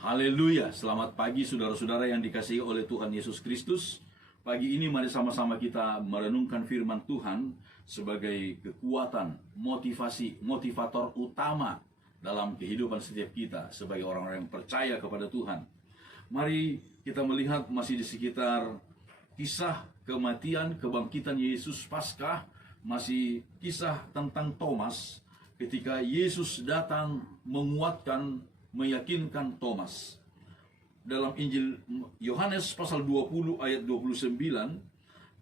Haleluya, selamat pagi saudara-saudara yang dikasihi oleh Tuhan Yesus Kristus. Pagi ini mari sama-sama kita merenungkan firman Tuhan sebagai kekuatan, motivator utama dalam kehidupan setiap kita sebagai orang-orang yang percaya kepada Tuhan. Mari kita melihat masih di sekitar kisah kematian, kebangkitan Yesus Paskah, masih kisah tentang Thomas ketika Yesus datang menguatkan, meyakinkan Thomas. Dalam Injil Yohanes pasal 20 ayat 29,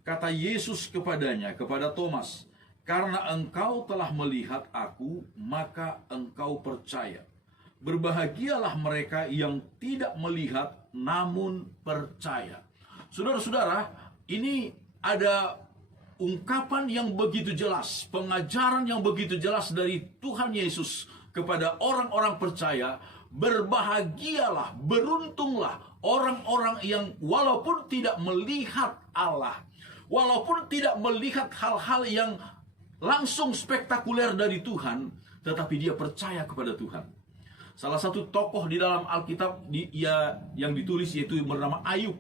kata Yesus kepadanya, kepada Thomas, "Karena engkau telah melihat aku, maka engkau percaya. Berbahagialah mereka yang tidak melihat namun percaya." Saudara-saudara, ini ada ungkapan yang begitu jelas, pengajaran yang begitu jelas dari Tuhan Yesus kepada orang-orang percaya. Berbahagialah, beruntunglah orang-orang yang walaupun tidak melihat Allah, walaupun tidak melihat hal-hal yang langsung spektakuler dari Tuhan, tetapi dia percaya kepada Tuhan. Salah satu tokoh di dalam Alkitab yang ditulis yaitu bernama Ayub.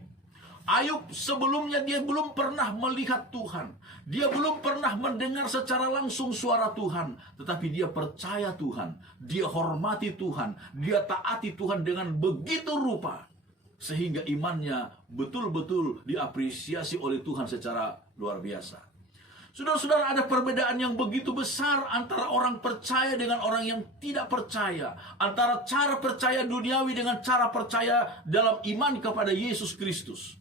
Ayub sebelumnya dia belum pernah melihat Tuhan. Dia belum pernah mendengar secara langsung suara Tuhan. Tetapi dia percaya Tuhan. Dia hormati Tuhan. Dia taati Tuhan dengan begitu rupa. Sehingga imannya betul-betul diapresiasi oleh Tuhan secara luar biasa. Saudara-saudara, ada perbedaan yang begitu besar antara orang percaya dengan orang yang tidak percaya. Antara cara percaya duniawi dengan cara percaya dalam iman kepada Yesus Kristus.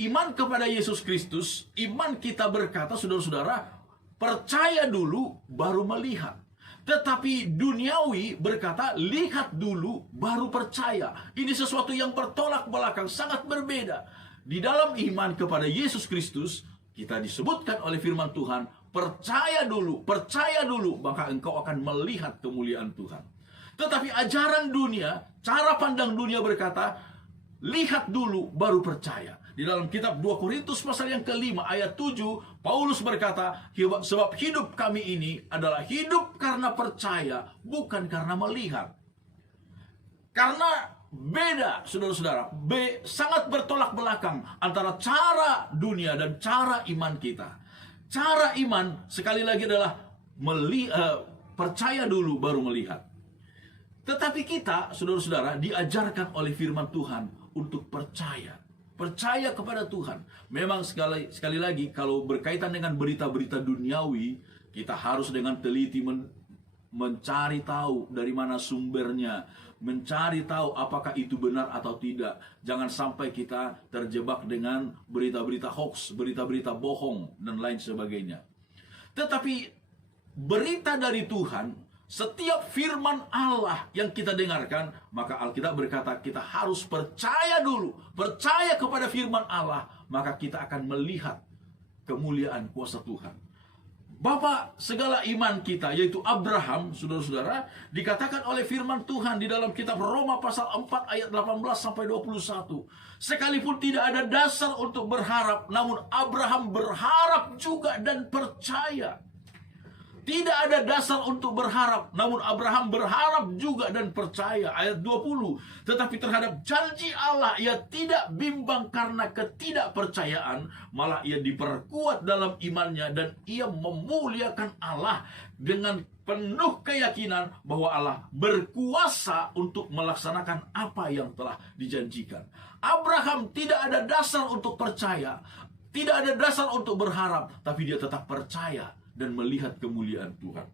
Iman kepada Yesus Kristus, iman kita berkata, saudara-saudara, percaya dulu baru melihat. Tetapi duniawi berkata, lihat dulu baru percaya. Ini sesuatu yang bertolak belakang, sangat berbeda. Di dalam iman kepada Yesus Kristus, kita disebutkan oleh firman Tuhan, percaya dulu, maka engkau akan melihat kemuliaan Tuhan. Tetapi ajaran dunia, cara pandang dunia berkata, lihat dulu baru percaya. Di dalam kitab 2 Korintus pasal yang ke-5 ayat 7, Paulus berkata, sebab hidup kami ini adalah hidup karena percaya, bukan karena melihat. Karena beda, saudara-saudara, sangat bertolak belakang antara cara dunia dan cara iman kita. Cara iman sekali lagi adalah percaya dulu baru melihat. Tetapi kita, saudara-saudara, diajarkan oleh firman Tuhan untuk percaya kepada Tuhan. Memang sekali lagi, kalau berkaitan dengan berita-berita duniawi, kita harus dengan teliti mencari tahu dari mana sumbernya, mencari tahu apakah itu benar atau tidak. Jangan sampai kita terjebak dengan berita-berita hoax, berita-berita bohong, dan lain sebagainya. Tetapi berita dari Tuhan, setiap firman Allah yang kita dengarkan, maka Alkitab berkata kita harus percaya dulu. Percaya kepada firman Allah, maka kita akan melihat kemuliaan kuasa Tuhan. Bapa segala iman kita, yaitu Abraham, saudara-saudara, dikatakan oleh firman Tuhan di dalam kitab Roma pasal 4 ayat 18-21. Sekalipun tidak ada dasar untuk berharap, namun Abraham berharap juga dan percaya. Tidak ada dasar untuk berharap, namun Abraham berharap juga dan percaya. Ayat 20, tetapi terhadap janji Allah ia tidak bimbang karena ketidakpercayaan, malah ia diperkuat dalam imannya dan ia memuliakan Allah dengan penuh keyakinan bahwa Allah berkuasa untuk melaksanakan apa yang telah dijanjikan. Abraham tidak ada dasar untuk percaya, tidak ada dasar untuk berharap, tapi dia tetap percaya dan melihat kemuliaan Tuhan.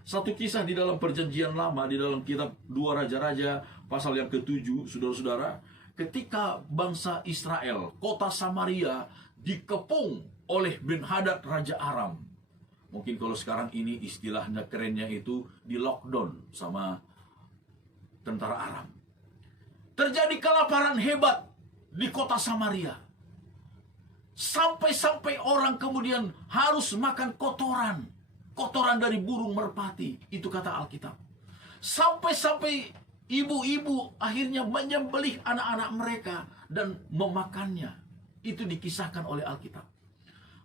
Satu kisah di dalam perjanjian lama, di dalam kitab 2 Raja-Raja pasal yang ke-7, saudara-saudara, ketika bangsa Israel, kota Samaria dikepung oleh Ben-Hadad Raja Aram. Mungkin kalau sekarang ini istilahnya kerennya itu di lockdown sama tentara Aram. Terjadi kelaparan hebat di kota Samaria. Sampai-sampai orang kemudian harus makan kotoran dari burung merpati. Itu kata Alkitab. Sampai-sampai ibu-ibu akhirnya menyembelih anak-anak mereka dan memakannya. Itu dikisahkan oleh Alkitab.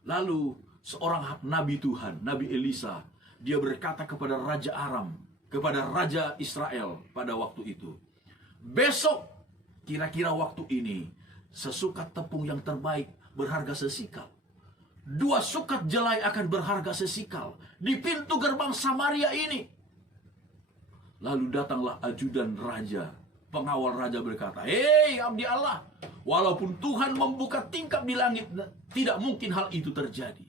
Lalu seorang nabi Tuhan, Nabi Elisa, dia berkata kepada Raja Aram, kepada Raja Israel pada waktu itu, Besok, kira-kira waktu ini, sesukat tepung yang terbaik berharga sesikal. 2 sukat jelai akan berharga sesikal di pintu gerbang Samaria ini. Lalu datanglah ajudan raja. Pengawal raja berkata, "Hei abdi Allah, walaupun Tuhan membuka tingkap di langit, tidak mungkin hal itu terjadi."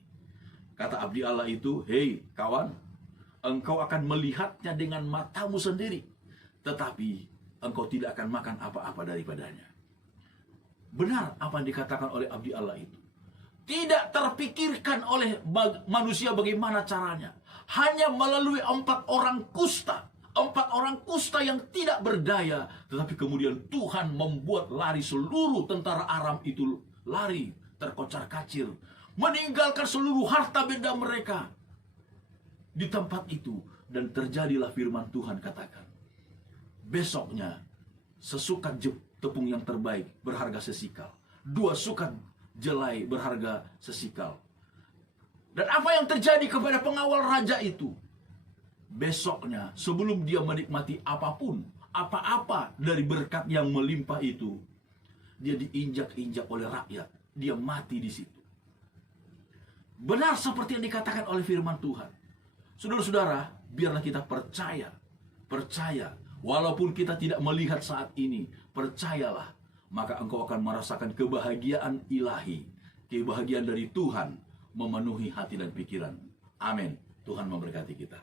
Kata abdi Allah itu, "Hei kawan, engkau akan melihatnya dengan matamu sendiri, tetapi engkau tidak akan makan apa-apa daripadanya." Benar apa yang dikatakan oleh abdi Allah itu. Tidak terpikirkan oleh manusia bagaimana caranya. Hanya melalui 4 orang kusta. 4 orang kusta yang tidak berdaya. Tetapi kemudian Tuhan membuat lari seluruh tentara Aram itu. Lari terkocar-kacir. Meninggalkan seluruh harta benda mereka di tempat itu. Dan terjadilah firman Tuhan katakan, besoknya sesukat tepung yang terbaik berharga sesikal. 2 sukat jelai berharga sesikal. Dan apa yang terjadi kepada pengawal raja itu? Besoknya, sebelum dia menikmati apapun, apa-apa dari berkat yang melimpah itu, dia diinjak-injak oleh rakyat. Dia mati di situ. Benar seperti yang dikatakan oleh firman Tuhan. Saudara-saudara, biarlah kita percaya. Percaya. Walaupun kita tidak melihat saat ini, percayalah. Maka engkau akan merasakan kebahagiaan ilahi. Kebahagiaan dari Tuhan memenuhi hati dan pikiran. Amin. Tuhan memberkati kita.